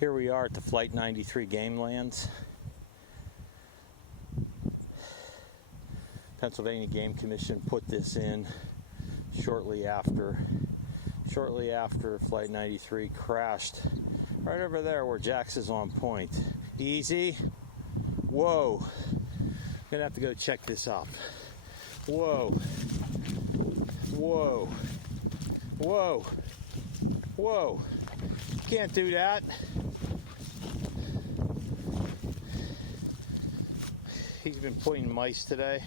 Here we are at the Flight 93 game lands. Pennsylvania Game Commission put this in shortly after Flight 93 crashed right over there where Jax is on point. Easy. Whoa. I'm gonna have to go check this out. Whoa. Whoa. Whoa. Whoa. Can't do that. He's been pointing mice today,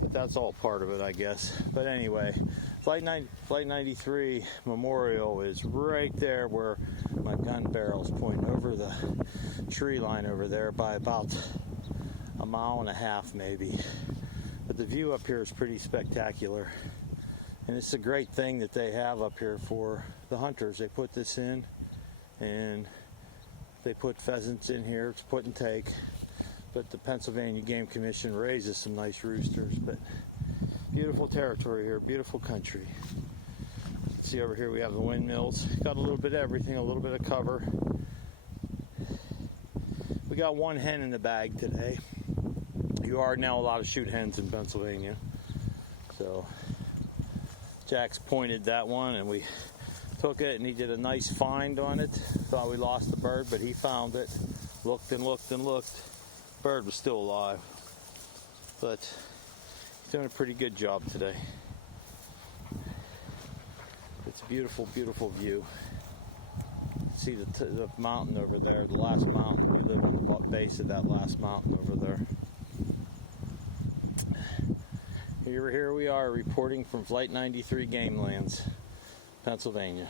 but that's all part of it, I guess. But anyway, Flight 93 Memorial is right there where my gun barrel's pointing over the tree line over there by about a mile and a half maybe. But the view up here is pretty spectacular. And it's a great thing that they have up here for the hunters. They put this in, and they put pheasants in here to put and take. But the Pennsylvania Game Commission raises some nice roosters. But beautiful territory here, beautiful country. See over here we have the windmills. Got a little bit of everything, a little bit of cover. We got one hen in the bag today. You are now allowed to shoot hens in Pennsylvania. So Jax pointed that one and we took it, and he did a nice find on it. Thought we lost the bird, but he found it. Looked and looked and looked. Bird was still alive. But he's doing a pretty good job today. It's a beautiful, beautiful view. See the mountain over there, the last mountain. We live on the base of that last mountain over there. Here we are reporting from Flight 93 Game Lands, Pennsylvania.